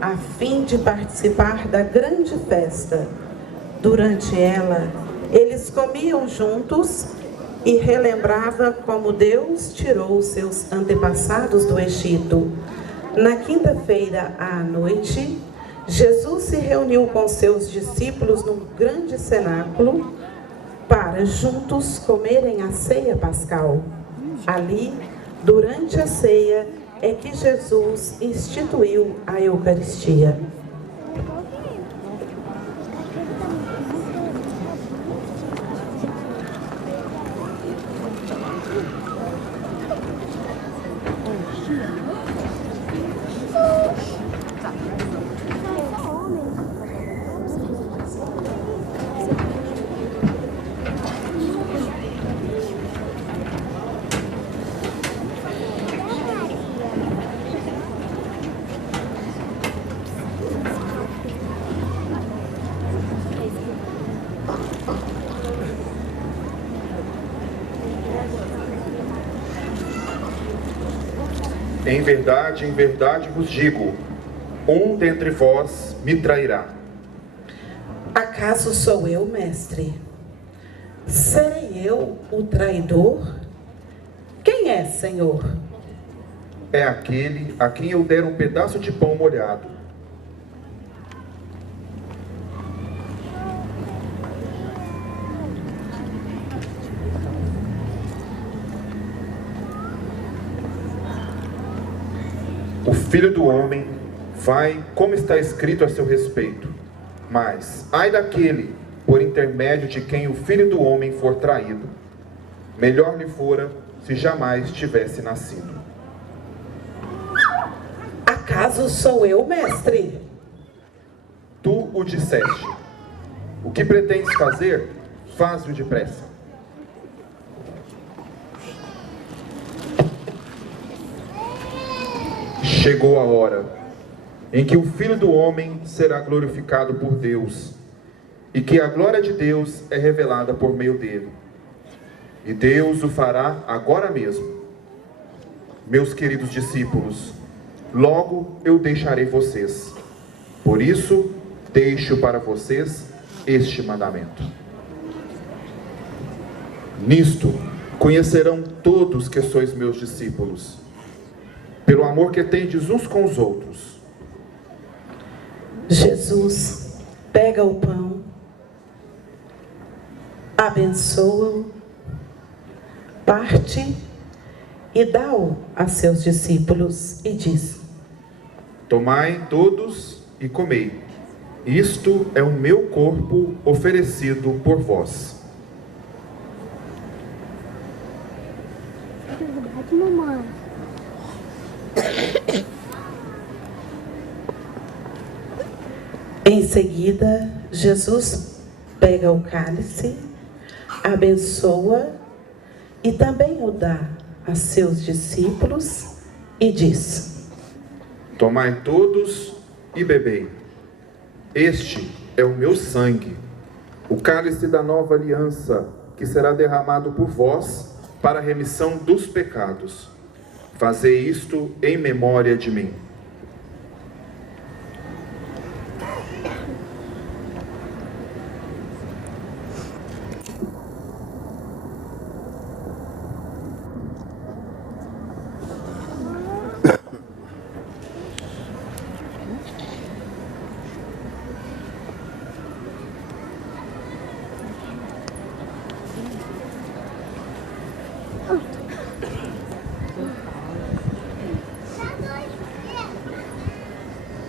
a fim de participar da grande festa. Durante ela, eles comiam juntos e relembrava como Deus tirou seus antepassados do Egito. Na quinta-feira à noite, Jesus se reuniu com seus discípulos num grande cenáculo para juntos comerem a ceia pascal. Ali, durante a ceia, é que Jesus instituiu a Eucaristia. Em verdade vos digo, um dentre vós me trairá. Acaso sou eu, mestre? Serei eu o traidor? Quem é, Senhor? É aquele a quem eu der um pedaço de pão molhado. O Filho do Homem vai como está escrito a seu respeito. Mas, ai daquele, por intermédio de quem o Filho do Homem for traído. Melhor lhe fora se jamais tivesse nascido. Acaso sou eu, mestre? Tu o disseste. O que pretendes fazer, faz-o depressa. Chegou a hora em que o Filho do Homem será glorificado por Deus, e que a glória de Deus é revelada por meio dele. E Deus o fará agora mesmo. Meus queridos discípulos, logo eu deixarei vocês. Por isso, deixo para vocês este mandamento. Nisto conhecerão todos que sois meus discípulos, pelo amor que tendes uns com os outros. Jesus pega o pão, abençoa-o, parte e dá-o a seus discípulos e diz: Tomai todos e comei. Isto é o meu corpo oferecido por vós. Mamãe. Em seguida, Jesus pega o cálice, abençoa e também o dá a seus discípulos e diz: Tomai todos e bebei. Este é o meu sangue, o cálice da nova aliança, que será derramado por vós para a remissão dos pecados. Fazei isto em memória de mim.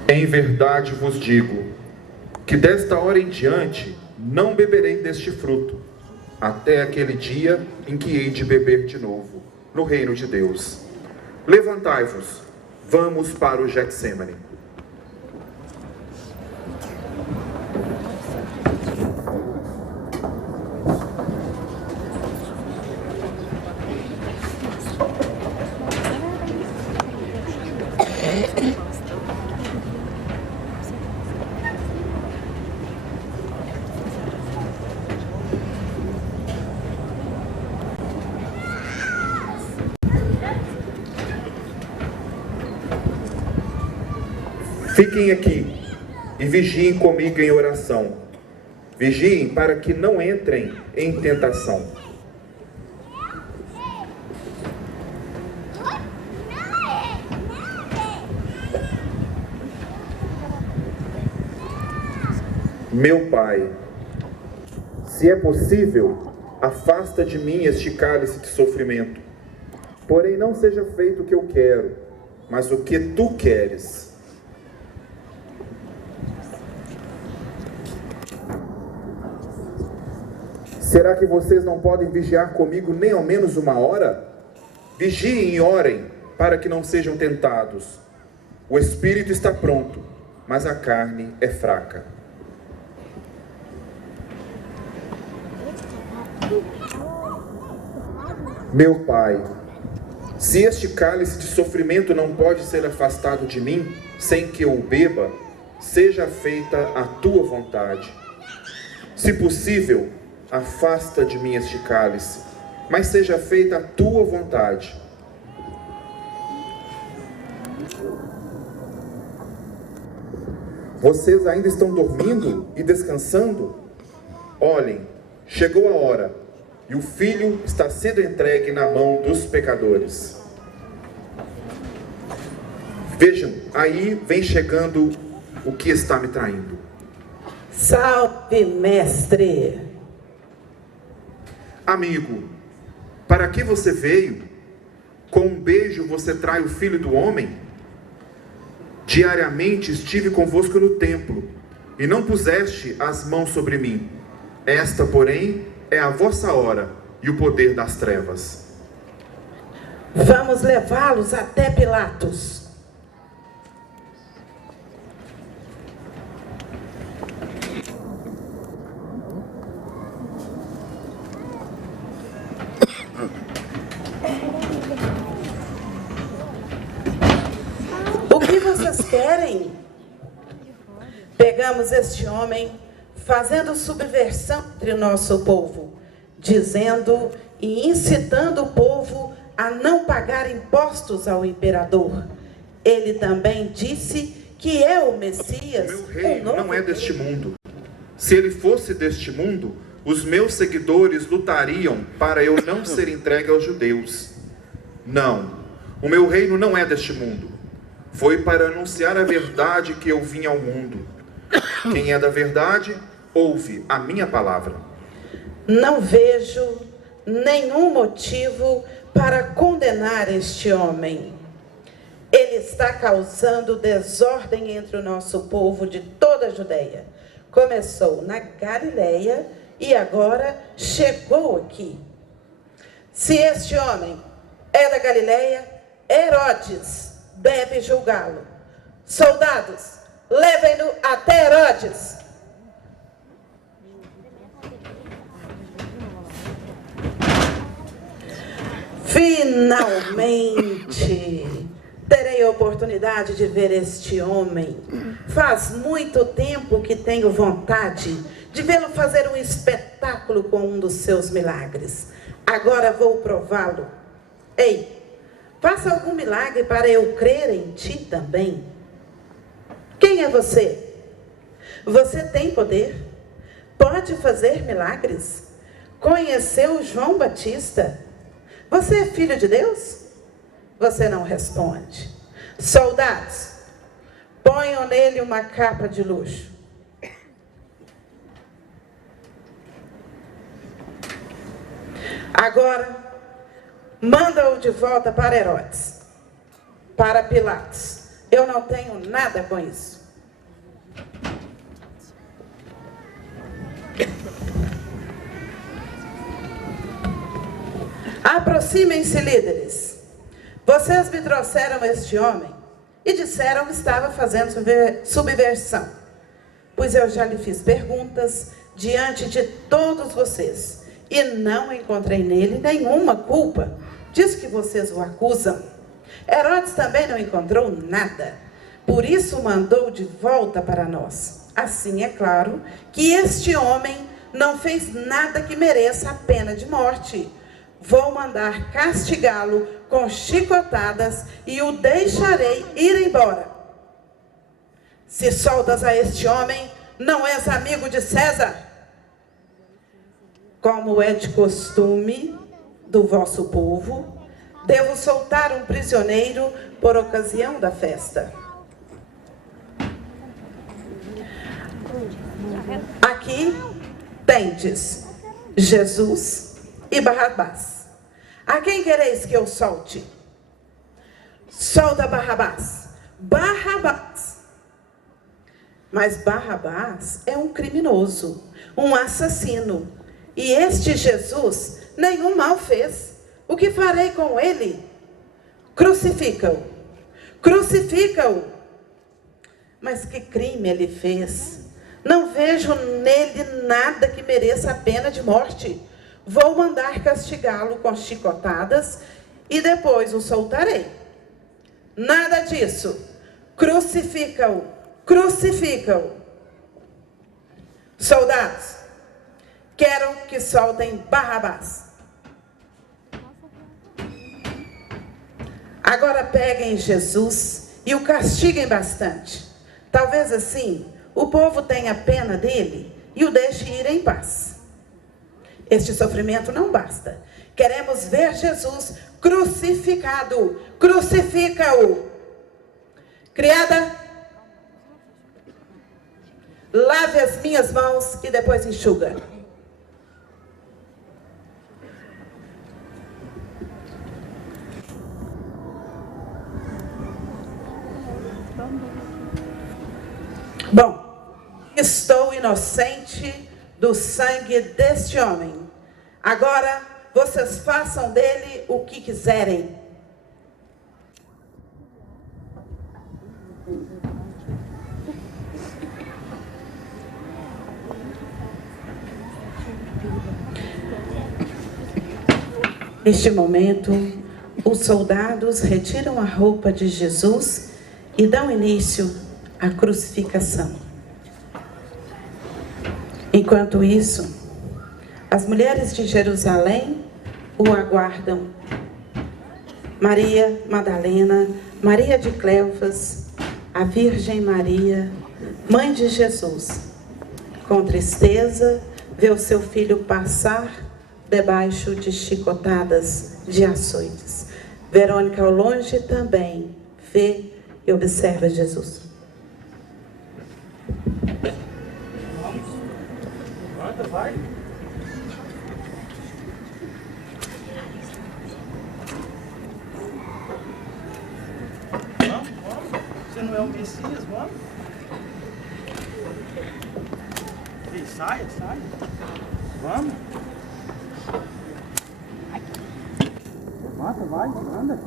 Em verdade vos digo, que desta hora em diante não beberei deste fruto, até aquele dia em que hei de beber de novo, no reino de Deus. Levantai-vos, vamos para o Getsêmani. Fiquem aqui e vigiem comigo em oração. Vigiem para que não entrem em tentação. Meu Pai, se é possível, afasta de mim este cálice de sofrimento. Porém, não seja feito o que eu quero, mas o que tu queres. Será que vocês não podem vigiar comigo nem ao menos uma hora? Vigiem e orem, para que não sejam tentados. O espírito está pronto, mas a carne é fraca. Meu Pai, se este cálice de sofrimento não pode ser afastado de mim, sem que eu o beba, seja feita a tua vontade. Se possível, afasta de mim este cálice, mas seja feita a tua vontade. Vocês ainda estão dormindo e descansando? Olhem, chegou a hora, e o Filho está sendo entregue na mão dos pecadores. Vejam, aí vem chegando o que está me traindo. Salve, mestre! Amigo, para que você veio? Com um beijo você trai o Filho do Homem? Diariamente estive convosco no templo, e não puseste as mãos sobre mim. Esta, porém, é a vossa hora e o poder das trevas. Vamos levá-los até Pilatos. O que vocês querem? Pegamos este homem fazendo subversão entre o nosso povo, dizendo e incitando o povo a não pagar impostos ao imperador. Ele também disse que é o Messias. O meu reino não é deste mundo. Se ele fosse deste mundo, os meus seguidores lutariam para eu não ser entregue aos judeus. Não, o meu reino não é deste mundo. Foi para anunciar a verdade que eu vim ao mundo. Quem é da verdade, ouve a minha palavra. Não vejo nenhum motivo para condenar este homem. Ele está causando desordem entre o nosso povo de toda a Judeia. Começou na Galileia e agora chegou aqui. Se este homem é da Galileia, Herodes deve julgá-lo. Soldados, levem-no até Herodes. Finalmente terei a oportunidade de ver este homem. Faz muito tempo que tenho vontade de vê-lo fazer um espetáculo com um dos seus milagres. Agora vou prová-lo. Ei, faça algum milagre para eu crer em ti também. Quem é você? Você tem poder? Pode fazer milagres? Conheceu João Batista? Você é filho de Deus? Você não responde. Soldados, ponham nele uma capa de luxo. Agora, manda-o de volta para Herodes, para Pilatos. Eu não tenho nada com isso. Aproximem-se, líderes. Vocês me trouxeram este homem e disseram que estava fazendo subversão, pois eu já lhe fiz perguntas diante de todos vocês e não encontrei nele nenhuma culpa. Diz que vocês o acusam. Herodes também não encontrou nada, por isso mandou de volta para nós. Assim é claro que este homem não fez nada que mereça a pena de morte. Vou mandar castigá-lo com chicotadas e o deixarei ir embora. Se soltas a este homem, não és amigo de César? Como é de costume do vosso povo, devo soltar um prisioneiro por ocasião da festa. Aqui tendes Jesus e Barrabás. A quem quereis que eu solte? Solta Barrabás. Barrabás. Mas Barrabás é um criminoso, um assassino. E este Jesus nenhum mal fez. O que farei com ele? Crucifica-o. Crucifica-o. Mas que crime ele fez? Não vejo nele nada que mereça a pena de morte. Vou mandar castigá-lo com chicotadas e depois o soltarei. Nada disso. Crucifica-o. Crucifica-o. Soldados, quero que soltem Barrabás. Agora peguem Jesus e o castiguem bastante. Talvez assim o povo tenha pena dele e o deixe ir em paz. Este sofrimento não basta. Queremos ver Jesus crucificado. Crucifica-o. Criada, lave as minhas mãos e depois enxuga. Bom, estou inocente do sangue deste homem. Agora, vocês façam dele o que quiserem. Neste momento, os soldados retiram a roupa de Jesus e dão início à crucificação. Enquanto isso, as mulheres de Jerusalém o aguardam. Maria Madalena, Maria de Cleofas, a Virgem Maria, mãe de Jesus, com tristeza, vê o seu filho passar debaixo de chicotadas, de açoites. Verônica, ao longe, também vê e observa Jesus. Vai. Vamos. Você não é o Messias, vamos. Ei, sai. Vamos. Levanta, vai, anda.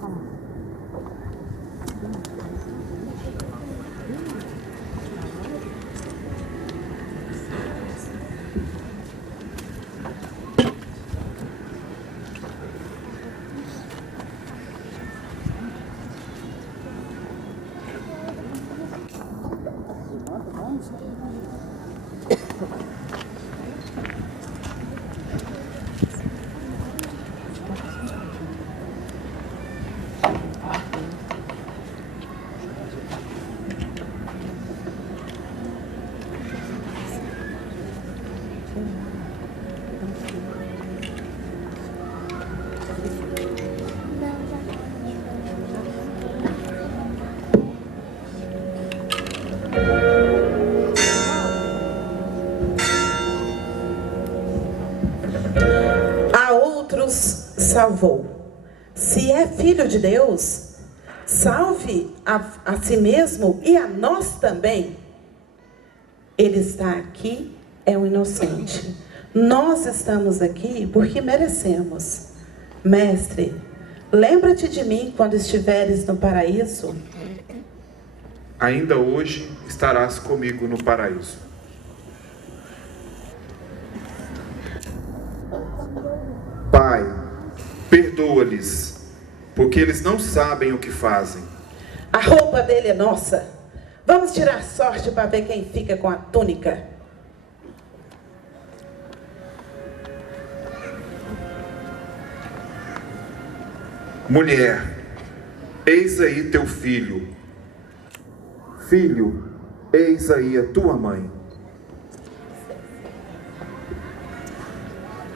Salvou. Se é filho de Deus, salve a si mesmo e a nós também. Ele está aqui, é um inocente. Nós estamos aqui porque merecemos. Mestre, lembra-te de mim quando estiveres no paraíso. Ainda hoje estarás comigo no paraíso. Pai, perdoa-lhes, porque eles não sabem o que fazem. A roupa dele é nossa. Vamos tirar sorte para ver quem fica com a túnica. Mulher, eis aí teu filho. Filho, Eis aí a tua mãe.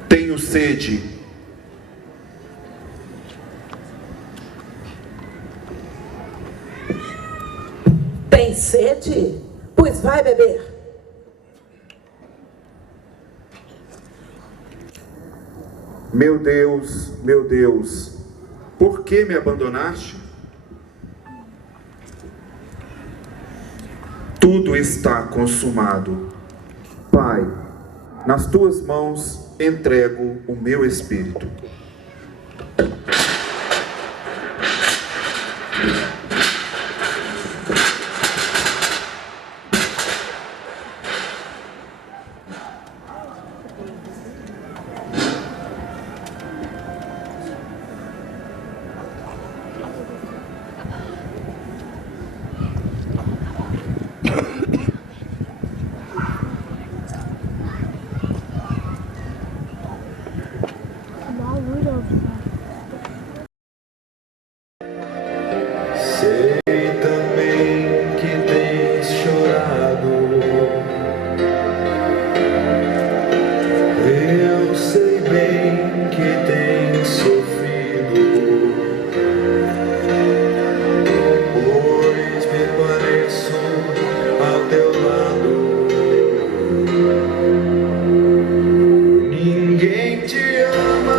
Tenho sede. Tem sede? Pois vai beber. Meu Deus, por que me abandonaste? Tudo está consumado. Pai, nas tuas mãos entrego o meu espírito. Sei também que tens chorado. Eu sei bem que tens sofrido, pois me pareço ao teu lado. Ninguém te ama.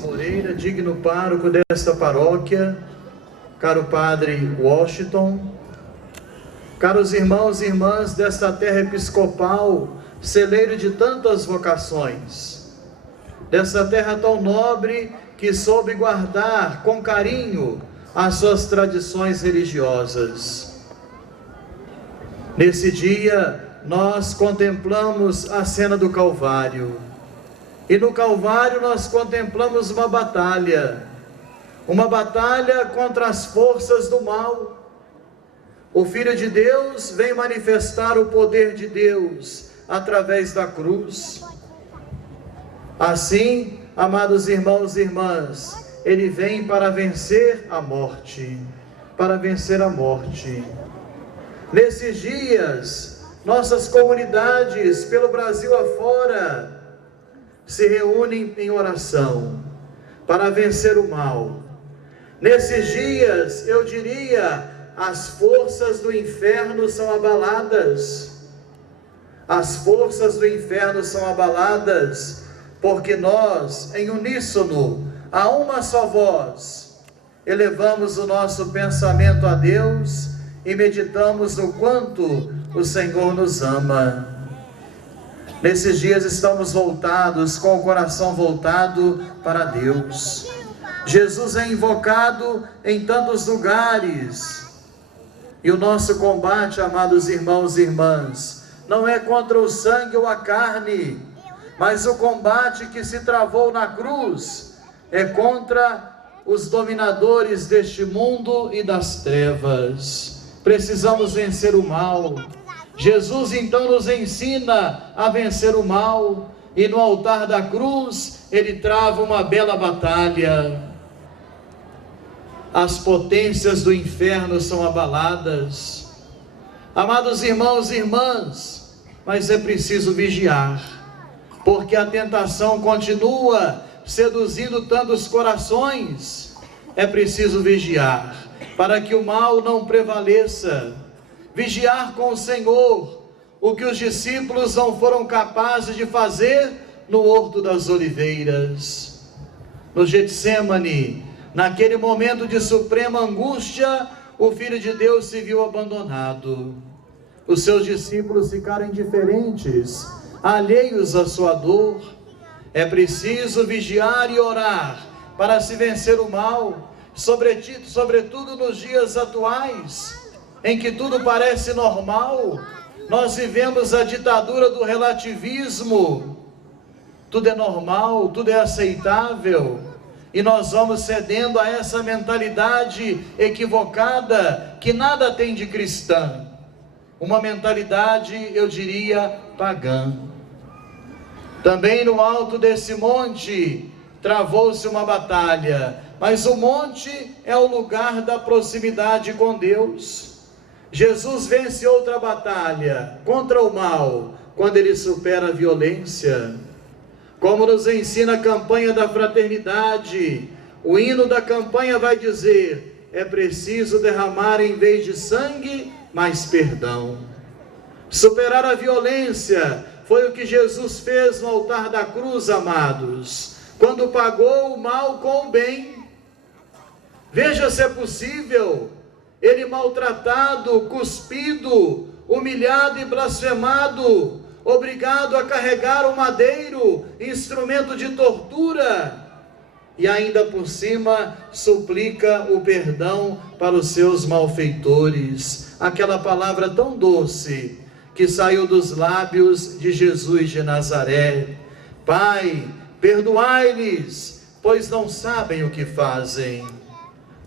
Moreira, digno pároco desta paróquia, caro padre Washington, caros irmãos e irmãs desta terra episcopal, celeiro de tantas vocações, desta terra tão nobre que soube guardar com carinho às suas tradições religiosas. Nesse dia, nós contemplamos a cena do Calvário. E no Calvário nós contemplamos uma batalha contra as forças do mal. O Filho de Deus vem manifestar o poder de Deus através da cruz. Assim, amados irmãos e irmãs, Ele vem para vencer a morte, Nesses dias, nossas comunidades pelo Brasil afora se reúnem em oração para vencer o mal. Nesses dias, eu diria, as forças do inferno são abaladas. As forças do inferno são abaladas, porque nós, em uníssono, a uma só voz, elevamos o nosso pensamento a Deus e meditamos no quanto o Senhor nos ama. Nesses dias estamos voltados, com o coração voltado para Deus. Jesus é invocado em tantos lugares. E o nosso combate, amados irmãos e irmãs, não é contra o sangue ou a carne, mas o combate que se travou na cruz é contra os dominadores deste mundo e das trevas. Precisamos vencer o mal. Jesus então nos ensina a vencer o mal, e no altar da cruz Ele trava uma bela batalha. As potências do inferno são abaladas. Amados irmãos e irmãs, mas é preciso vigiar, porque a tentação continua seduzindo tantos corações. É preciso vigiar, para que o mal não prevaleça. Vigiar com o Senhor, o que os discípulos não foram capazes de fazer no Horto das Oliveiras. No Getsêmani, naquele momento de suprema angústia, o Filho de Deus se viu abandonado. Os seus discípulos ficaram indiferentes, alheios à sua dor. É preciso vigiar e orar para se vencer o mal, sobretudo nos dias atuais, em que tudo parece normal. Nós vivemos a ditadura do relativismo. Tudo é normal, tudo é aceitável, e nós vamos cedendo a essa mentalidade equivocada, que nada tem de cristã, uma mentalidade, eu diria, pagã. Também no alto desse monte travou-se uma batalha, mas o monte é o lugar da proximidade com Deus. Jesus vence outra batalha contra o mal, quando Ele supera a violência. Como nos ensina a campanha da fraternidade, o hino da campanha vai dizer: é preciso derramar em vez de sangue, mais perdão. Superar a violência foi o que Jesus fez no altar da cruz, amados, quando pagou o mal com o bem. Veja se é possível. Ele maltratado, cuspido, humilhado e blasfemado, obrigado a carregar o madeiro, instrumento de tortura, e ainda por cima suplica o perdão para os seus malfeitores. Aquela palavra tão doce que saiu dos lábios de Jesus de Nazaré: Pai, perdoai-lhes, pois não sabem o que fazem.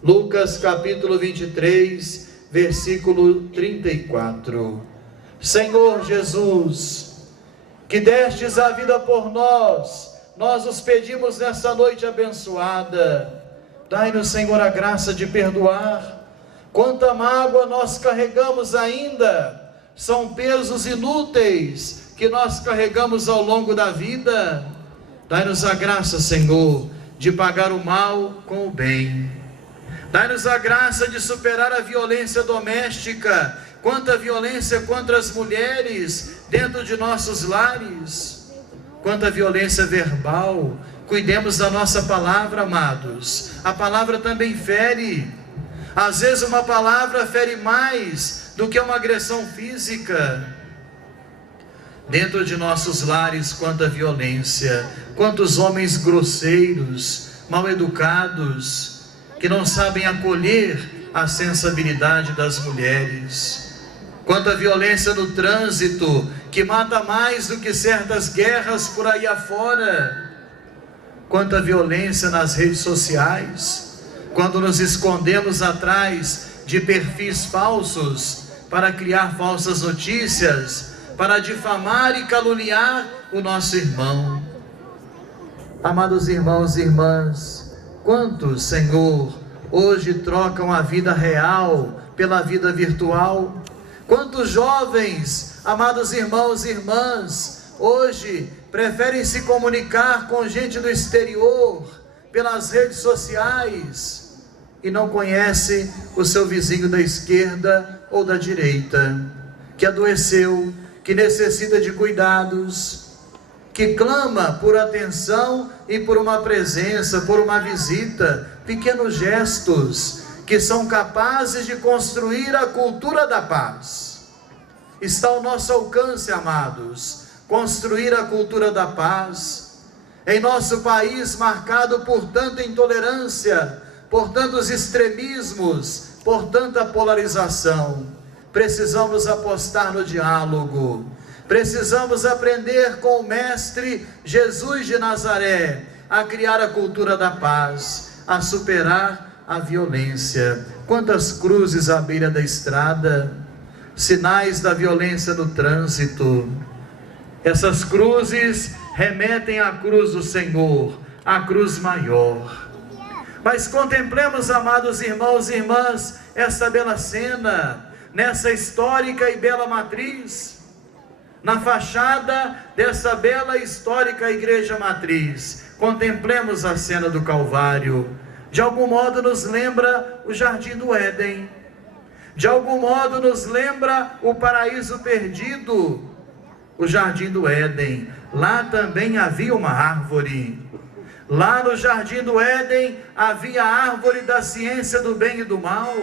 Lucas capítulo 23, versículo 34. Senhor Jesus, que destes a vida por nós os pedimos nessa noite abençoada. Dai-nos, Senhor, a graça de perdoar. Quanta mágoa nós carregamos ainda, são pesos inúteis que nós carregamos ao longo da vida. Dai-nos a graça, Senhor, de pagar o mal com o bem. Dai-nos a graça de superar a violência doméstica. Quanta violência contra as mulheres dentro de nossos lares. Quanta violência verbal. Cuidemos da nossa palavra, amados. A palavra também fere. Às vezes uma palavra fere mais do que uma agressão física. Dentro de nossos lares, quanta violência. Quantos homens grosseiros, mal educados. que não sabem acolher a sensibilidade das mulheres. Quanta violência no trânsito, que mata mais do que certas guerras por aí afora. Quanta violência nas redes sociais, quando nos escondemos atrás de perfis falsos para criar falsas notícias, para difamar e caluniar o nosso irmão. Amados irmãos e irmãs, quantos, Senhor, hoje trocam a vida real pela vida virtual? Quantos jovens, amados irmãos e irmãs, hoje preferem se comunicar com gente do exterior pelas redes sociais e não conhecem o seu vizinho da esquerda ou da direita, que adoeceu, que necessita de cuidados, que clama por atenção e por uma presença, por uma visita, pequenos gestos que são capazes de construir a cultura da paz. Está ao nosso alcance, amados, construir a cultura da paz em nosso país marcado por tanta intolerância, por tantos extremismos, por tanta polarização. Precisamos apostar no diálogo. Precisamos aprender com o Mestre Jesus de Nazaré a criar a cultura da paz, a superar a violência. Quantas cruzes à beira da estrada, sinais da violência no trânsito. Essas cruzes remetem à cruz do Senhor, à cruz maior. Mas contemplemos, amados irmãos e irmãs, esta bela cena, nessa histórica e bela matriz. Na fachada dessa bela e histórica igreja matriz, contemplemos a cena do Calvário. De algum modo nos lembra o Jardim do Éden. De algum modo nos lembra o paraíso perdido, o Jardim do Éden. Lá também havia uma árvore. Lá no Jardim do Éden havia a árvore da ciência do bem e do mal.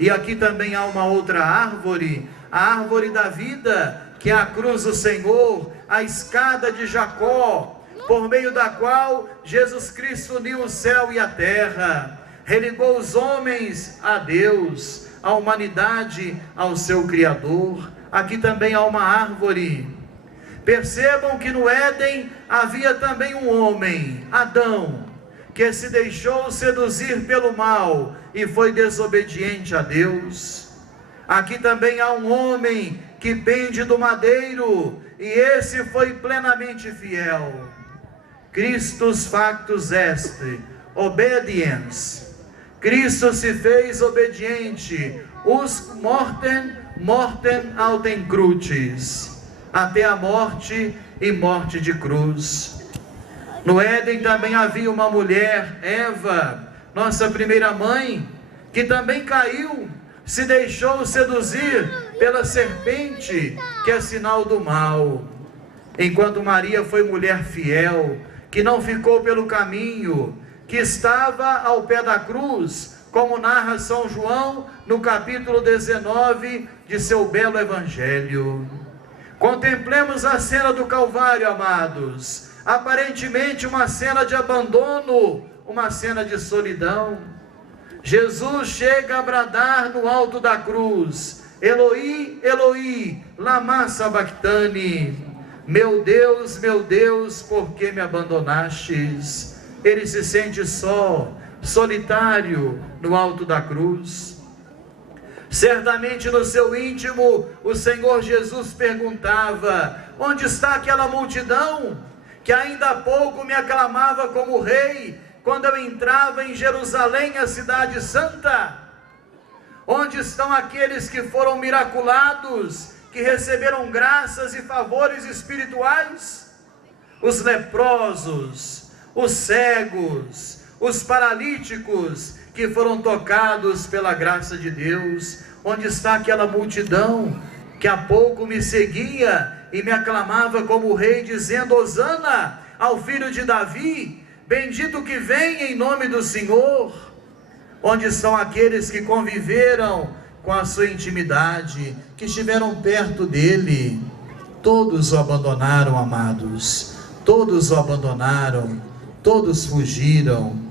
E aqui também há uma outra árvore, a árvore da vida, que é a cruz do Senhor, a escada de Jacó, por meio da qual Jesus Cristo uniu o céu e a terra, religou os homens a Deus, a humanidade ao seu Criador. Aqui também há uma árvore. Percebam que no Éden havia também um homem, Adão, que se deixou seduzir pelo mal e foi desobediente a Deus. Aqui também há um homem que pende do madeiro, e esse foi plenamente fiel. Christus factus est, obediens. Cristo se fez obediente, us mortem autem crucis, até a morte e morte de cruz. No Éden também havia uma mulher, Eva, nossa primeira mãe, que também caiu, se deixou seduzir pela serpente, que é sinal do mal. Enquanto Maria foi mulher fiel, que não ficou pelo caminho, que estava ao pé da cruz, como narra São João no capítulo 19 de seu belo evangelho. Contemplemos a cena do Calvário, amados. Aparentemente uma cena de abandono, uma cena de solidão. Jesus chega a bradar no alto da cruz: Eloi, Eloi, lama sabachthani. Meu Deus, por que me abandonastes? Ele se sente só, solitário, no alto da cruz. Certamente no seu íntimo, o Senhor Jesus perguntava: onde está aquela multidão que ainda há pouco me aclamava como rei, quando eu entrava em Jerusalém, a cidade santa? Onde estão aqueles que foram miraculados, que receberam graças e favores espirituais? Os leprosos, os cegos, os paralíticos, que foram tocados pela graça de Deus. Onde está aquela multidão que há pouco me seguia e me aclamava como rei, dizendo: Hosana ao filho de Davi, bendito que vem em nome do Senhor? Onde estão aqueles que conviveram com a sua intimidade, que estiveram perto dele? Todos o abandonaram, amados. Todos o abandonaram, todos fugiram.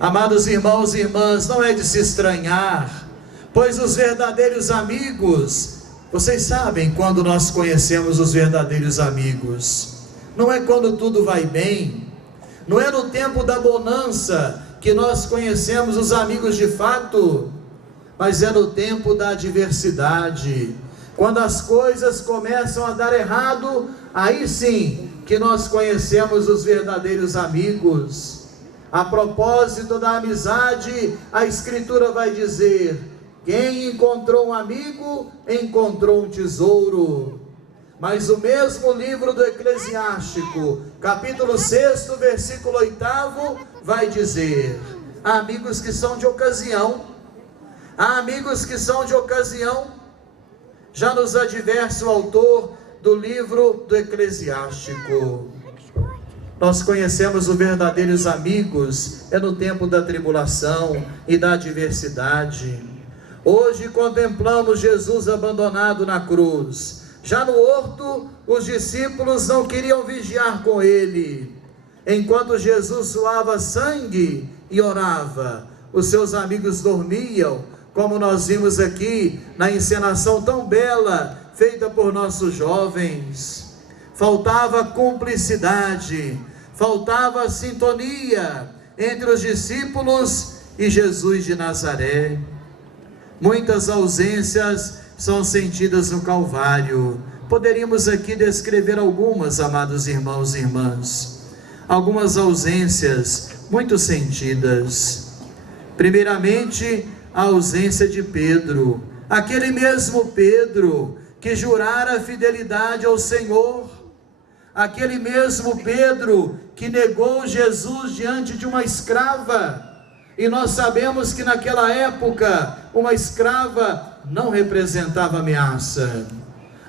Amados irmãos e irmãs, não é de se estranhar, pois os verdadeiros amigos, vocês sabem quando nós conhecemos os verdadeiros amigos, não é quando tudo vai bem, não é no tempo da bonança que nós conhecemos os amigos de fato, mas é no tempo da adversidade, quando as coisas começam a dar errado, aí sim que nós conhecemos os verdadeiros amigos. A propósito da amizade, a Escritura vai dizer: quem encontrou um amigo, encontrou um tesouro. Mas o mesmo livro do Eclesiástico, capítulo 6, versículo 8, vai dizer: há amigos que são de ocasião, há amigos que são de ocasião. Já nos adverte o autor do livro do Eclesiástico. Nós conhecemos os verdadeiros amigos é no tempo da tribulação e da adversidade. Hoje contemplamos Jesus abandonado na cruz. Já no horto, os discípulos não queriam vigiar com ele. Enquanto Jesus suava sangue e orava, os seus amigos dormiam, como nós vimos aqui na encenação tão bela feita por nossos jovens. Faltava cumplicidade, faltava sintonia entre os discípulos e Jesus de Nazaré. Muitas ausências são sentidas no Calvário. Poderíamos aqui descrever algumas, amados irmãos e irmãs. Algumas ausências muito sentidas. Primeiramente, a ausência de Pedro. Aquele mesmo Pedro que jurara fidelidade ao Senhor. Aquele mesmo Pedro que negou Jesus diante de uma escrava. E nós sabemos que naquela época, uma escrava não representava ameaça.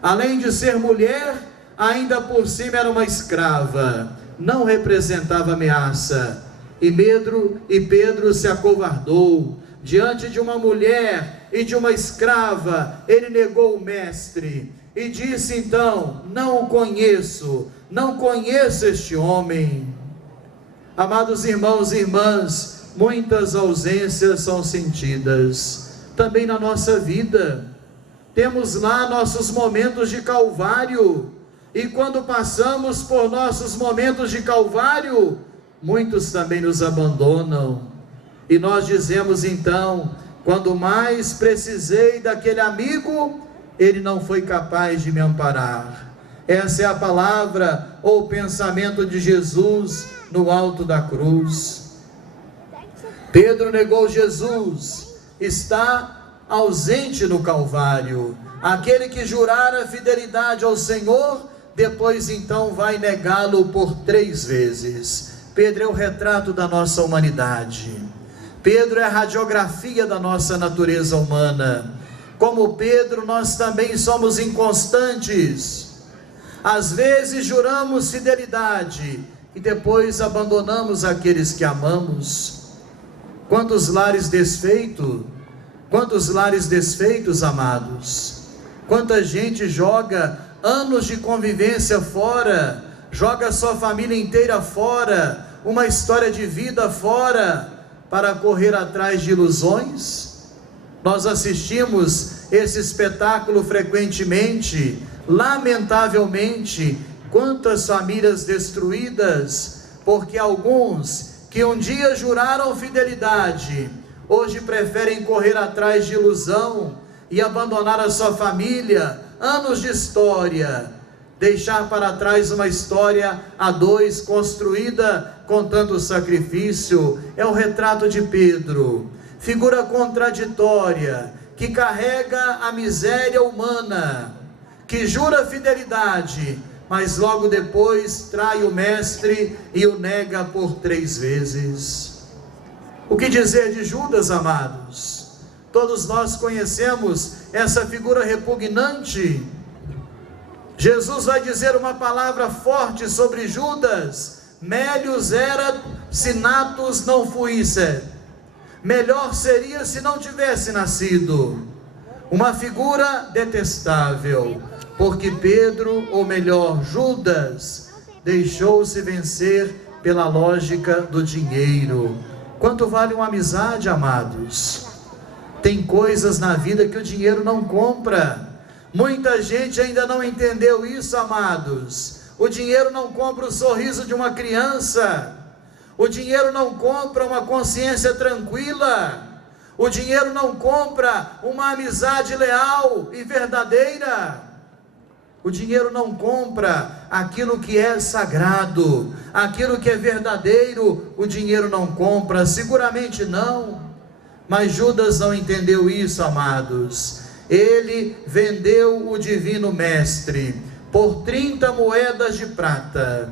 Além de ser mulher, ainda por cima era uma escrava. Não representava ameaça. E Pedro se acovardou. Diante de uma mulher e de uma escrava, ele negou o mestre. E disse então: não o conheço, não conheço este homem. Amados irmãos e irmãs, muitas ausências são sentidas, também na nossa vida. Temos lá nossos momentos de Calvário, e quando passamos por nossos momentos de Calvário, muitos também nos abandonam, e nós dizemos então: quando mais precisei daquele amigo, ele não foi capaz de me amparar. Essa é a palavra ou pensamento de Jesus no alto da cruz. Pedro negou Jesus, está ausente no Calvário. Aquele que jurara fidelidade ao Senhor, depois então vai negá-lo por 3 vezes. Pedro é o retrato da nossa humanidade. Pedro é a radiografia da nossa natureza humana. Como Pedro, nós também somos inconstantes. Às vezes juramos fidelidade e depois abandonamos aqueles que amamos. Quantos lares desfeitos, amados. Quanta gente joga anos de convivência fora, joga sua família inteira fora, uma história de vida fora, para correr atrás de ilusões. Nós assistimos esse espetáculo frequentemente, lamentavelmente. Quantas famílias destruídas, porque alguns que um dia juraram fidelidade, hoje preferem correr atrás de ilusão e abandonar a sua família, anos de história, deixar para trás uma história a 2 construída com tanto sacrifício. É o retrato de Pedro, figura contraditória, que carrega a miséria humana, que jura fidelidade, mas logo depois trai o mestre e o nega por 3 vezes. O que dizer de Judas, amados? Todos nós conhecemos essa figura repugnante. Jesus vai dizer uma palavra forte sobre Judas: melius erat si natus non fuisse. Melhor seria se não tivesse nascido. Uma figura detestável, porque Pedro, ou melhor, Judas, deixou-se vencer pela lógica do dinheiro. Quanto vale uma amizade, amados? Tem coisas na vida que o dinheiro não compra. Muita gente ainda não entendeu isso, amados. O dinheiro não compra o sorriso de uma criança. O dinheiro não compra uma consciência tranquila. O dinheiro não compra uma amizade leal e verdadeira. O dinheiro não compra aquilo que é sagrado, aquilo que é verdadeiro. O dinheiro não compra, seguramente não. Mas Judas não entendeu isso, amados. Ele vendeu o divino mestre por 30 moedas de prata.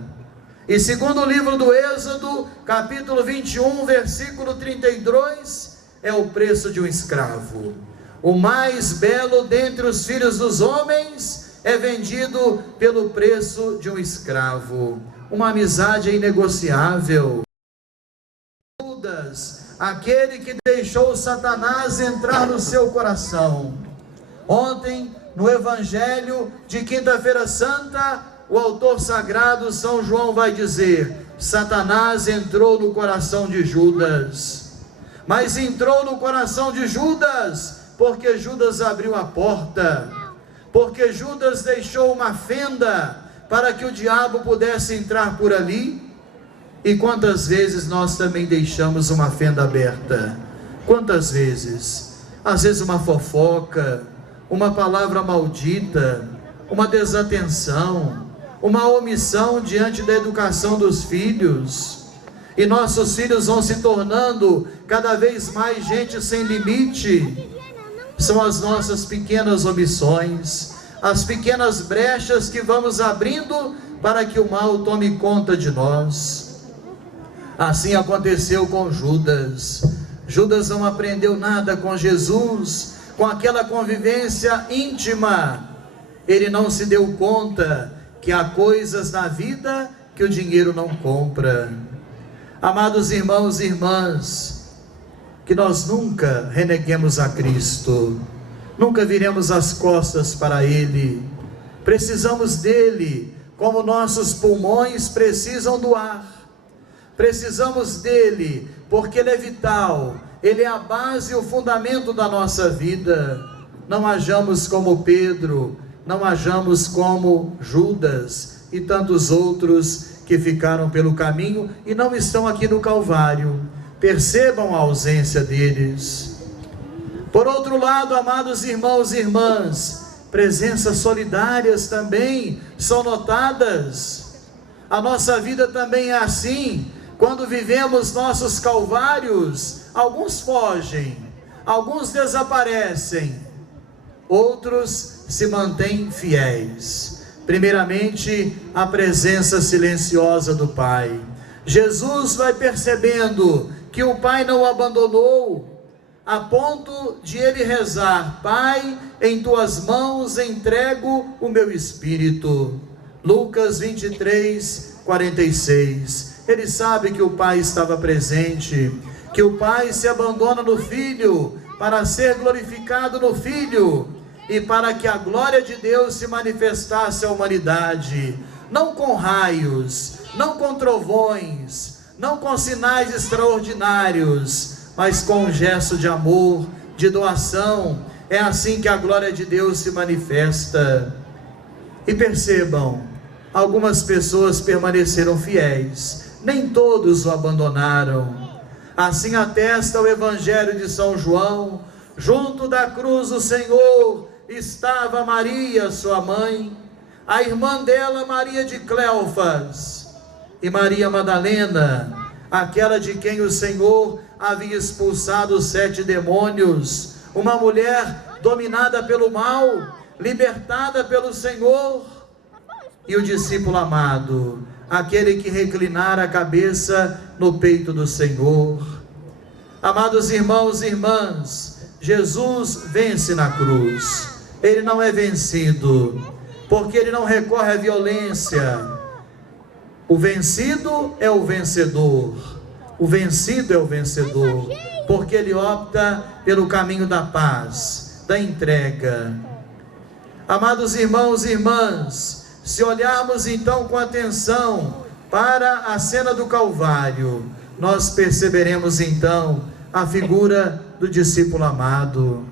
E segundo o livro do Êxodo, capítulo 21, versículo 32, é o preço de um escravo. O mais belo dentre os filhos dos homens é vendido pelo preço de um escravo. Uma amizade inegociável. Judas, aquele que deixou Satanás entrar no seu coração. Ontem, no Evangelho de Quinta-feira Santa, o autor sagrado São João vai dizer: Satanás entrou no coração de Judas. Mas entrou no coração de Judas porque Judas abriu a porta, porque Judas deixou uma fenda para que o diabo pudesse entrar por ali. E quantas vezes nós também deixamos uma fenda aberta? Quantas vezes? Às vezes uma fofoca, uma palavra maldita, uma desatenção, uma omissão diante da educação dos filhos. E nossos filhos vão se tornando cada vez mais gente sem limite. São as nossas pequenas omissões, as pequenas brechas que vamos abrindo para que o mal tome conta de nós. Assim aconteceu com Judas. Judas não aprendeu nada com Jesus, com aquela convivência íntima. Ele não se deu conta que há coisas na vida que o dinheiro não compra. Amados irmãos e irmãs, que nós nunca reneguemos a Cristo, nunca viremos as costas para Ele. Precisamos dele, como nossos pulmões precisam do ar. Precisamos dele, porque ele é vital, ele é a base e o fundamento da nossa vida. Não hajamos como Pedro, não hajamos como Judas e tantos outros que ficaram pelo caminho e não estão aqui no Calvário. Percebam a ausência deles. Por outro lado, amados irmãos e irmãs, presenças solidárias também são notadas. A nossa vida também é assim. Quando vivemos nossos calvários, alguns fogem, alguns desaparecem, outros se mantêm fiéis. Primeiramente, a presença silenciosa do Pai. Jesus vai percebendo que o Pai não o abandonou, a ponto de ele rezar: Pai, em tuas mãos entrego o meu espírito. Lucas 23, 46. Ele sabe que o Pai estava presente, que o Pai se abandona no Filho, para ser glorificado no Filho, e para que a glória de Deus se manifestasse à humanidade, não com raios, não com trovões, não com sinais extraordinários, mas com um gesto de amor, de doação. É assim que a glória de Deus se manifesta. E percebam, algumas pessoas permaneceram fiéis, nem todos o abandonaram. Assim atesta o Evangelho de São João: junto da cruz do Senhor estava Maria, sua mãe, a irmã dela, Maria de Cleofas, e Maria Madalena, aquela de quem o Senhor havia expulsado 7 demônios, uma mulher dominada pelo mal, libertada pelo Senhor. E o discípulo amado, aquele que reclinara a cabeça no peito do Senhor. Amados irmãos e irmãs, Jesus vence na cruz. Ele não é vencido, porque ele não recorre à violência. O vencido é o vencedor. O vencido é o vencedor, porque ele opta pelo caminho da paz, da entrega. Amados irmãos e irmãs, se olharmos então com atenção para a cena do Calvário, nós perceberemos então a figura do discípulo amado.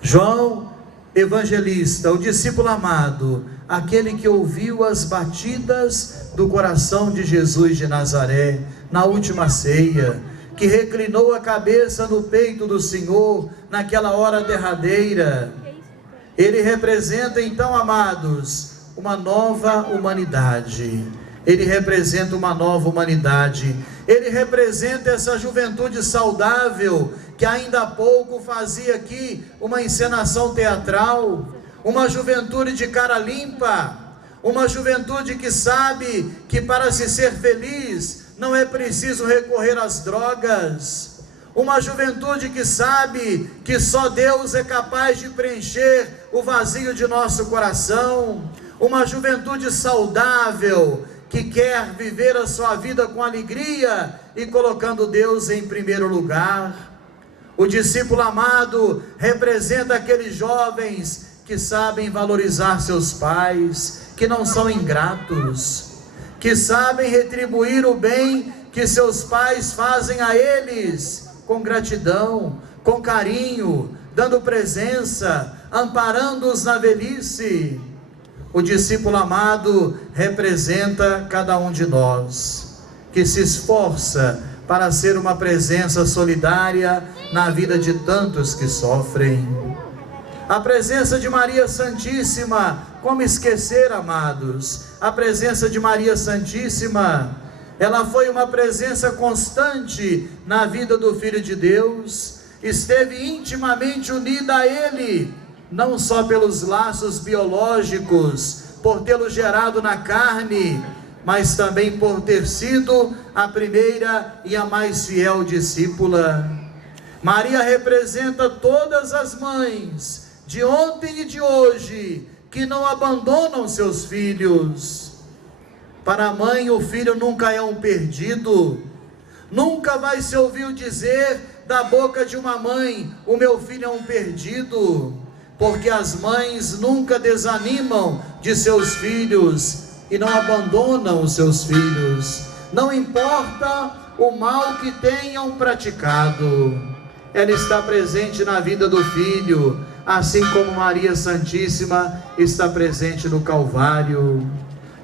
João Evangelista, o discípulo amado, aquele que ouviu as batidas do coração de Jesus de Nazaré na última ceia, que reclinou a cabeça no peito do Senhor naquela hora derradeira. Ele representa então, amados, uma nova humanidade. Ele representa uma nova humanidade. Ele representa essa juventude saudável que ainda há pouco fazia aqui uma encenação teatral, uma juventude de cara limpa, uma juventude que sabe que para se ser feliz não é preciso recorrer às drogas, uma juventude que sabe que só Deus é capaz de preencher o vazio de nosso coração, uma juventude saudável que quer viver a sua vida com alegria e colocando Deus em primeiro lugar. O discípulo amado representa aqueles jovens que sabem valorizar seus pais, que não são ingratos, que sabem retribuir o bem que seus pais fazem a eles, com gratidão, com carinho, dando presença, amparando-os na velhice. O discípulo amado representa cada um de nós, que se esforça para ser uma presença solidária na vida de tantos que sofrem. A presença de Maria Santíssima, como esquecer, amados? A presença de Maria Santíssima, ela foi uma presença constante na vida do Filho de Deus, esteve intimamente unida a Ele, não só pelos laços biológicos, por tê-lo gerado na carne, mas também por ter sido a primeira e a mais fiel discípula. Maria representa todas as mães, de ontem e de hoje, que não abandonam seus filhos. Para a mãe, o filho nunca é um perdido, nunca vai se ouvir dizer da boca de uma mãe: o meu filho é um perdido, porque as mães nunca desanimam de seus filhos e não abandonam os seus filhos, não importa o mal que tenham praticado. Ela está presente na vida do filho, assim como Maria Santíssima está presente no Calvário.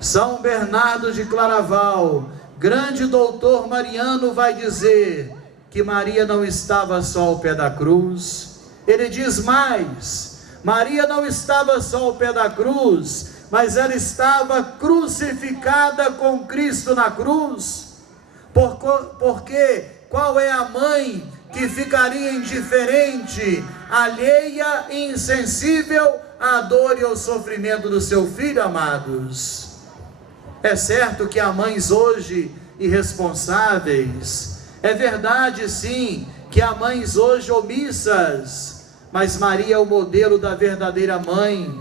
São Bernardo de Claraval, grande doutor mariano, vai dizer que Maria não estava só ao pé da cruz. Ele diz mais: Maria não estava só ao pé da cruz, mas ela estava crucificada com Cristo na cruz. Porque qual é a mãe que ficaria indiferente, alheia e insensível à dor e ao sofrimento do seu filho, amados? É certo que há mães hoje irresponsáveis, é verdade sim que há mães hoje omissas, mas Maria é o modelo da verdadeira mãe,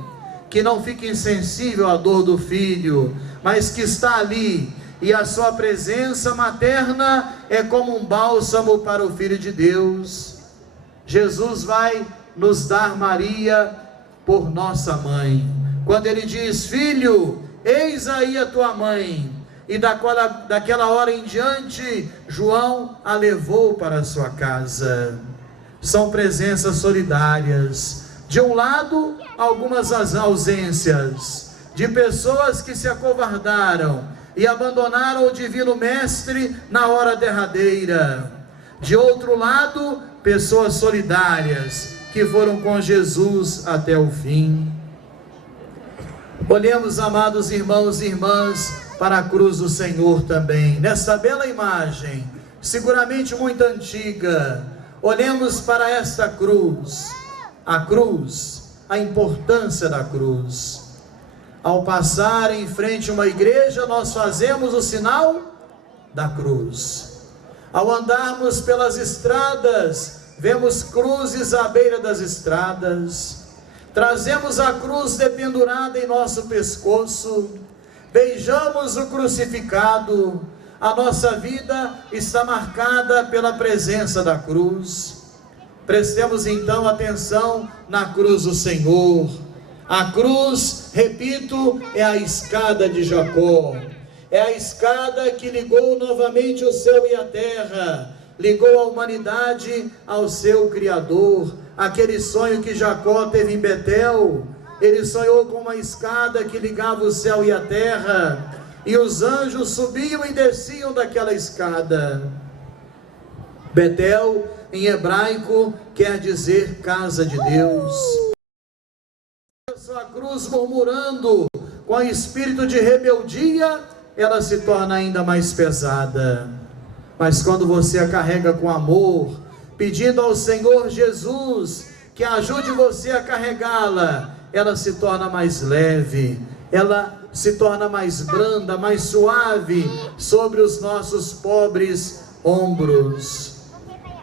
que não fica insensível à dor do filho, mas que está ali, e a sua presença materna é como um bálsamo para o Filho de Deus. Jesus vai nos dar Maria por nossa mãe, quando ele diz: filho, eis aí a tua mãe, e daquela hora em diante, João a levou para a sua casa. São presenças solidárias. De um lado, algumas ausências, de pessoas que se acovardaram e abandonaram o Divino Mestre na hora derradeira. De outro lado, pessoas solidárias, que foram com Jesus até o fim. Olhemos, amados irmãos e irmãs, para a cruz do Senhor também, nessa bela imagem, seguramente muito antiga. Olhemos para esta cruz, a importância da cruz. Ao passar em frente a uma igreja, nós fazemos o sinal da cruz. Ao andarmos pelas estradas, vemos cruzes à beira das estradas. Trazemos a cruz dependurada em nosso pescoço, beijamos o crucificado. A nossa vida está marcada pela presença da cruz. Prestemos então atenção na cruz do Senhor. A cruz, repito, é a escada de Jacó. É a escada que ligou novamente o céu e a terra, ligou a humanidade ao seu Criador. Aquele sonho que Jacó teve em Betel, ele sonhou com uma escada que ligava o céu e a terra, e os anjos subiam e desciam daquela escada. Betel, em hebraico, quer dizer casa de Deus. A cruz murmurando, com espírito de rebeldia, ela se torna ainda mais pesada. Mas quando você a carrega com amor, pedindo ao Senhor Jesus que ajude você a carregá-la, ela se torna mais leve, ela se torna mais branda, mais suave sobre os nossos pobres ombros.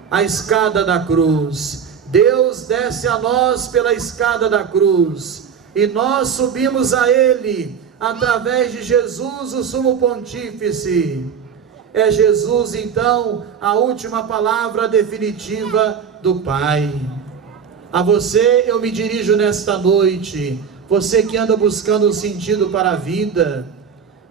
A escada da cruz, Deus desce a nós pela escada da cruz, e nós subimos a Ele, através de Jesus, o sumo pontífice. É Jesus, então, a última palavra definitiva do Pai. A você eu me dirijo nesta noite, você que anda buscando um sentido para a vida,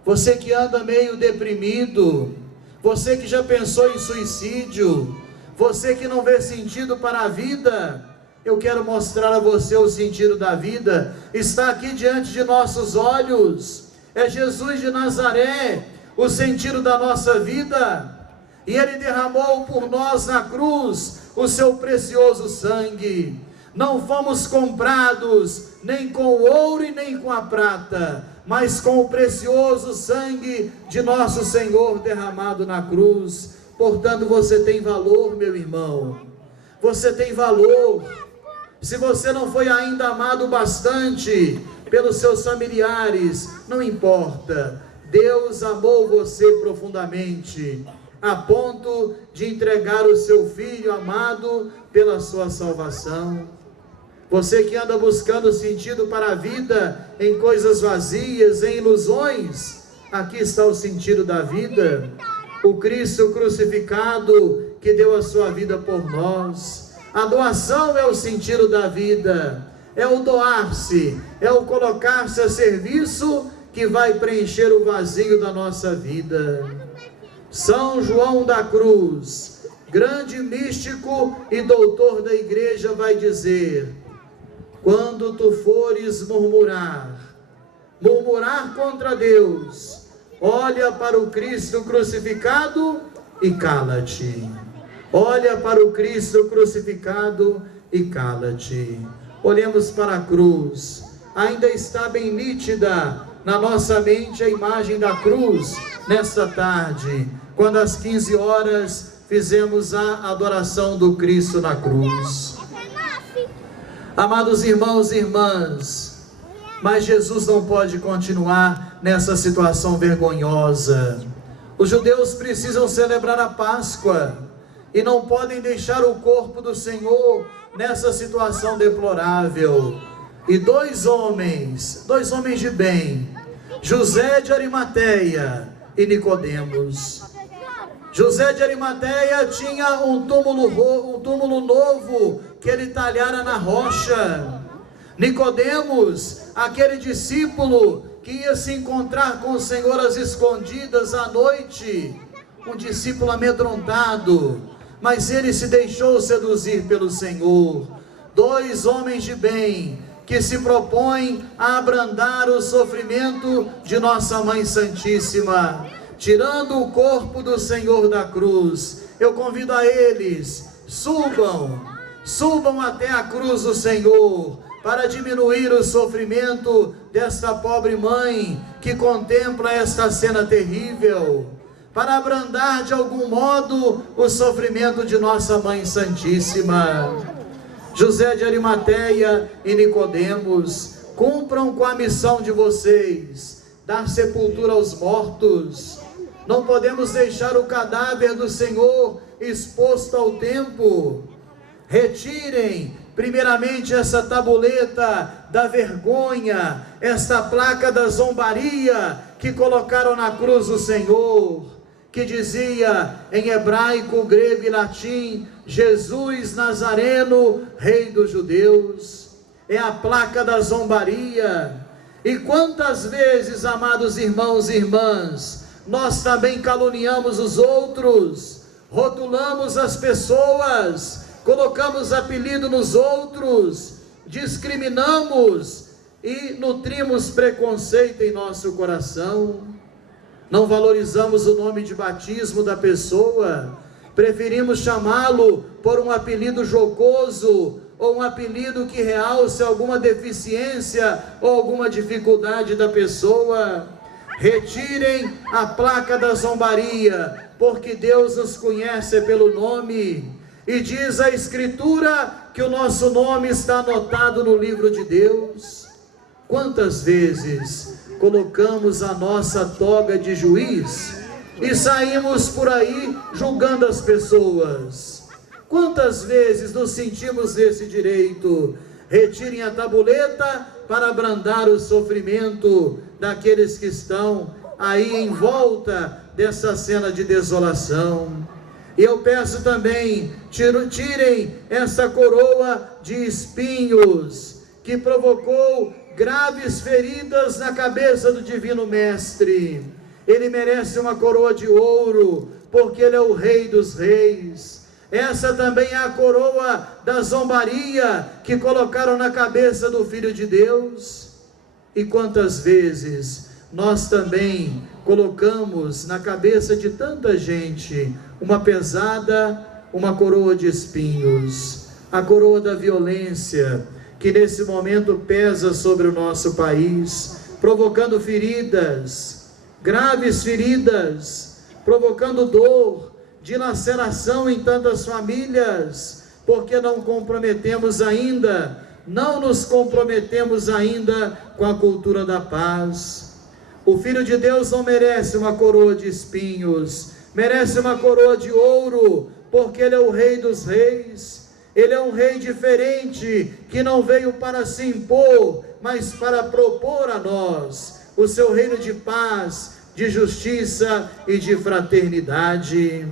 você que anda meio deprimido, você que já pensou em suicídio, você que não vê sentido para a vida, eu quero mostrar a você o sentido da vida. Está aqui diante de nossos olhos, é Jesus de Nazaré, o sentido da nossa vida, e Ele derramou por nós na cruz o seu precioso sangue. Não fomos comprados nem com o ouro e nem com a prata, mas com o precioso sangue de nosso Senhor derramado na cruz. Portanto, você tem valor, meu irmão, você tem valor. Se você não foi ainda amado bastante pelos seus familiares, não importa, Deus amou você profundamente, a ponto de entregar o seu Filho amado pela sua salvação. Você que anda buscando sentido para a vida em coisas vazias, em ilusões, aqui está o sentido da vida, o Cristo crucificado que deu a sua vida por nós. A doação é o sentido da vida, é o doar-se, é o colocar-se a serviço que vai preencher o vazio da nossa vida. São João da Cruz, grande místico e doutor da igreja, vai dizer: quando tu fores murmurar contra Deus, olha para o Cristo crucificado e cala-te. Olha para o Cristo crucificado e cala-te. Olhemos para a cruz. Ainda está bem nítida na nossa mente a imagem da cruz nesta tarde, quando às 15 horas fizemos a adoração do Cristo na cruz. Amados irmãos e irmãs, mas Jesus não pode continuar nessa situação vergonhosa. Os judeus precisam celebrar a Páscoa e não podem deixar o corpo do Senhor nessa situação deplorável. E dois homens de bem, José de Arimateia e Nicodemos. José de Arimateia tinha um túmulo novo que ele talhara na rocha. Nicodemos, aquele discípulo que ia se encontrar com o Senhor às escondidas à noite, um discípulo amedrontado, mas ele se deixou seduzir pelo Senhor. Dois homens de bem que se propõem a abrandar o sofrimento de nossa Mãe Santíssima, tirando o corpo do Senhor da cruz. Eu convido a eles, subam até a cruz do Senhor, para diminuir o sofrimento desta pobre mãe que contempla esta cena terrível, para abrandar de algum modo o sofrimento de nossa Mãe Santíssima. José de Arimateia e Nicodemos, cumpram com a missão de vocês, dar sepultura aos mortos. Não podemos deixar o cadáver do Senhor exposto ao tempo. Retirem primeiramente essa tabuleta da vergonha, esta placa da zombaria que colocaram na cruz do Senhor, que dizia em hebraico, grego e latim: Jesus Nazareno, Rei dos Judeus. É a placa da zombaria. E quantas vezes, amados irmãos e irmãs, nós também caluniamos os outros, rotulamos as pessoas, colocamos apelido nos outros, discriminamos e nutrimos preconceito em nosso coração. Não valorizamos o nome de batismo da pessoa, preferimos chamá-lo por um apelido jocoso, ou um apelido que realce alguma deficiência ou alguma dificuldade da pessoa. Retirem a placa da zombaria, porque Deus nos conhece pelo nome, e diz a Escritura que o nosso nome está anotado no livro de Deus. Quantas vezes colocamos a nossa toga de juiz e saímos por aí julgando as pessoas? Quantas vezes nos sentimos nesse direito? Retirem a tabuleta para abrandar o sofrimento daqueles que estão aí em volta dessa cena de desolação. E eu peço também, tirem essa coroa de espinhos que provocou graves feridas na cabeça do Divino Mestre. Ele merece uma coroa de ouro, porque ele é o Rei dos Reis. Essa também é a coroa da zombaria que colocaram na cabeça do Filho de Deus. E quantas vezes nós também colocamos na cabeça de tanta gente uma coroa de espinhos, a coroa da violência, que nesse momento pesa sobre o nosso país, provocando feridas, graves feridas, provocando dor, dilaceração em tantas famílias, porque não nos comprometemos ainda com a cultura da paz. O Filho de Deus não merece uma coroa de espinhos, merece uma coroa de ouro, porque ele é o Rei dos Reis. Ele é um rei diferente, que não veio para se impor, mas para propor a nós o seu reino de paz, de justiça e de fraternidade.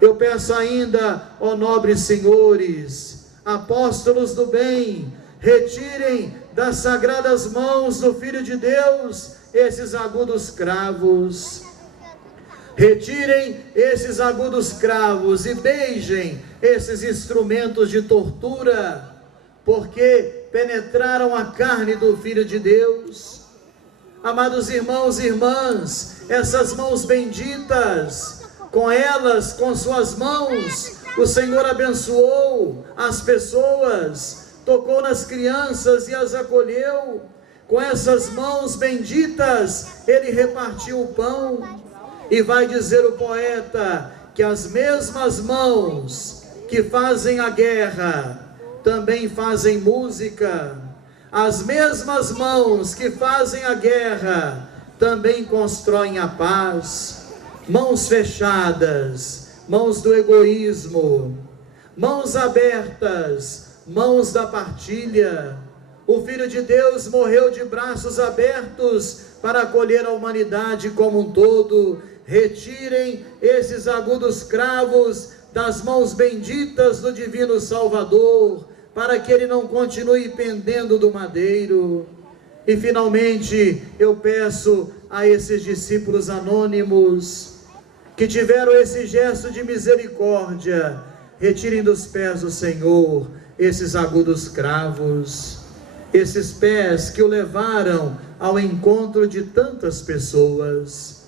Eu peço ainda, ó nobres senhores, apóstolos do bem, retirem das sagradas mãos do Filho de Deus esses agudos cravos. Retirem esses agudos cravos e beijem esses instrumentos de tortura, porque penetraram a carne do Filho de Deus. Amados irmãos e irmãs, essas mãos benditas, com suas mãos, o Senhor abençoou as pessoas, tocou nas crianças e as acolheu. Com essas mãos benditas, Ele repartiu o pão. E vai dizer o poeta que as mesmas mãos que fazem a guerra também fazem música. As mesmas mãos que fazem a guerra também constroem a paz. Mãos fechadas, mãos do egoísmo, mãos abertas, mãos da partilha. O Filho de Deus morreu de braços abertos para acolher a humanidade como um todo. Retirem esses agudos cravos das mãos benditas do Divino Salvador, para que ele não continue pendendo do madeiro. E finalmente eu peço a esses discípulos anônimos que tiveram esse gesto de misericórdia, retirem dos pés do Senhor esses agudos cravos, esses pés que o levaram ao encontro de tantas pessoas.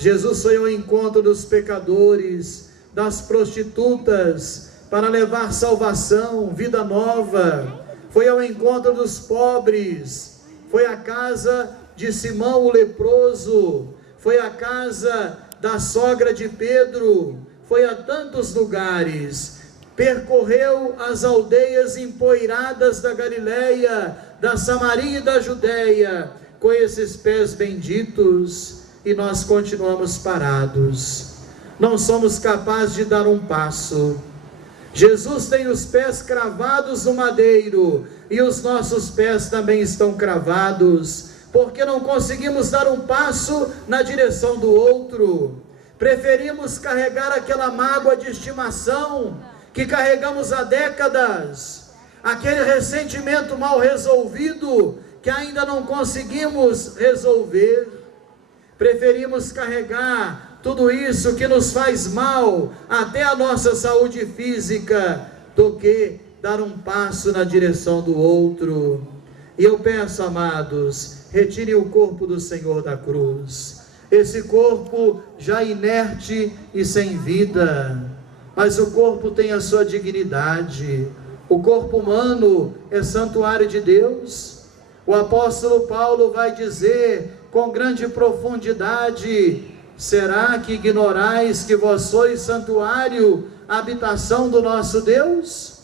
Jesus foi ao encontro dos pecadores, das prostitutas, para levar salvação, vida nova. Foi ao encontro dos pobres, foi à casa de Simão o leproso, foi à casa da sogra de Pedro, foi a tantos lugares, percorreu as aldeias empoeiradas da Galileia, da Samaria e da Judéia, com esses pés benditos. E nós continuamos parados, não somos capazes de dar um passo. Jesus tem os pés cravados no madeiro, e os nossos pés também estão cravados, porque não conseguimos dar um passo na direção do outro. Preferimos carregar aquela mágoa de estimação que carregamos há décadas, aquele ressentimento mal resolvido que ainda não conseguimos resolver. preferimos carregar tudo isso que nos faz mal, até a nossa saúde física, do que dar um passo na direção do outro. E eu peço, amados, retirem o corpo do Senhor da cruz, esse corpo já inerte e sem vida, mas o corpo tem a sua dignidade. O corpo humano é santuário de Deus. O apóstolo Paulo vai dizer com grande profundidade: será que ignorais que vós sois santuário, habitação do nosso Deus?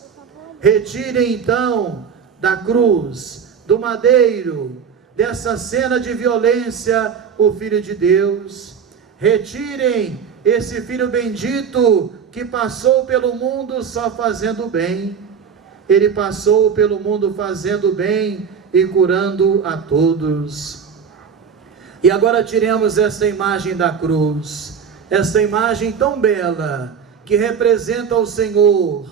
Retirem então da cruz, do madeiro, dessa cena de violência, o Filho de Deus. Retirem esse Filho bendito que passou pelo mundo só fazendo bem. Ele passou pelo mundo fazendo bem e curando a todos. E agora tiremos esta imagem da cruz, esta imagem tão bela que representa o Senhor,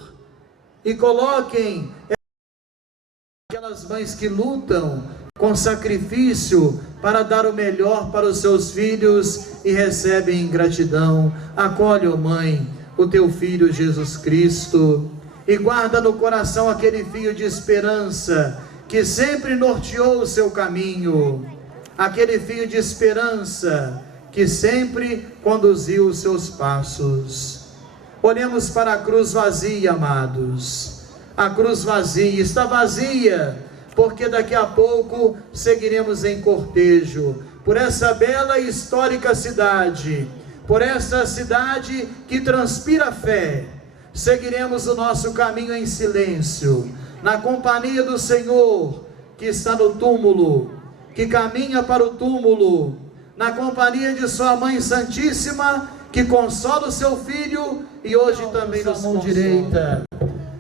e coloquem aquelas mães que lutam com sacrifício para dar o melhor para os seus filhos e recebem gratidão. Acolhe, ó Mãe, o teu Filho Jesus Cristo, e guarda no coração aquele fio de esperança que sempre norteou o seu caminho, aquele fio de esperança que sempre conduziu os seus passos. Olhemos para a cruz vazia, amados. A cruz vazia, está vazia, porque daqui a pouco seguiremos em cortejo, por essa bela e histórica cidade, por essa cidade que transpira fé. Seguiremos o nosso caminho em silêncio, na companhia do Senhor, que está no túmulo, que caminha para o túmulo, na companhia de sua Mãe Santíssima, que consola o seu Filho e hoje também nos mão direita.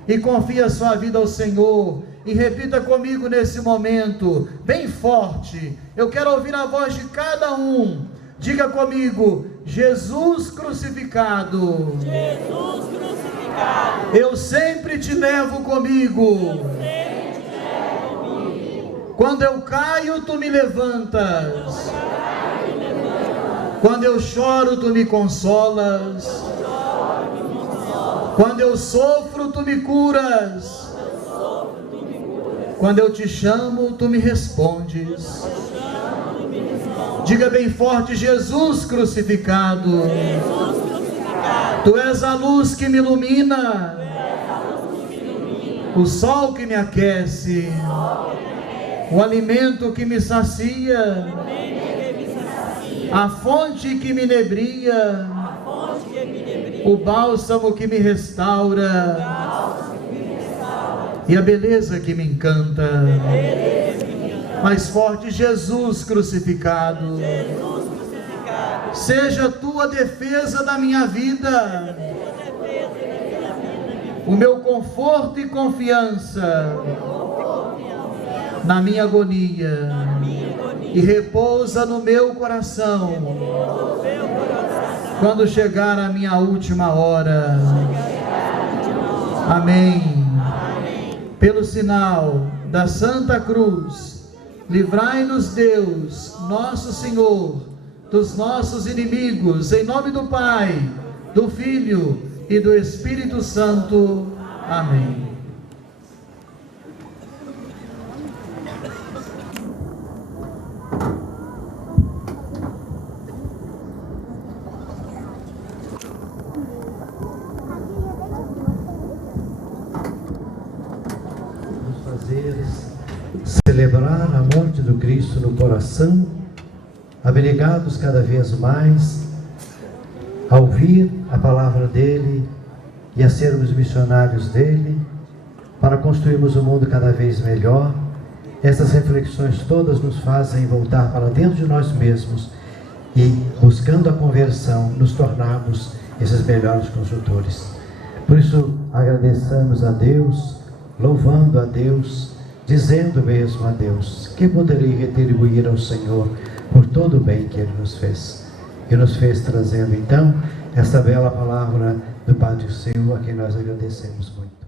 E confia a sua vida ao Senhor, e repita comigo nesse momento, bem forte. Eu quero ouvir a voz de cada um. Diga comigo: Jesus crucificado. Jesus crucificado. Eu sempre te levo comigo. Quando eu caio, tu me levantas. Quando eu choro, tu me consolas. Quando eu sofro, tu me curas. Quando eu te chamo, tu me respondes. Diga bem forte: Jesus crucificado. Tu és a luz que me ilumina, o sol que me aquece, o alimento que me sacia, a fonte que me inebria, o bálsamo que me restaura, e a beleza que me encanta. Mais forte: Jesus crucificado. Seja a tua defesa da minha vida, o meu conforto e confiança na minha agonia, e repousa no meu coração quando chegar a minha última hora. Amém. Pelo sinal da Santa Cruz, livrai-nos Deus, nosso Senhor, dos nossos inimigos, em nome do Pai, do Filho e do Espírito Santo. Amém. Celebrar a morte do Cristo no coração, abnegados cada vez mais a ouvir a palavra dele e a sermos missionários dele, para construirmos um mundo cada vez melhor. Essas reflexões todas nos fazem voltar para dentro de nós mesmos e, buscando a conversão, nos tornarmos esses melhores construtores. Por isso, agradecemos a Deus, louvando a Deus, dizendo mesmo a Deus: que poderei retribuir ao Senhor por todo o bem que Ele nos fez. E nos fez trazendo então esta bela palavra do Padre Seu, a quem nós agradecemos muito.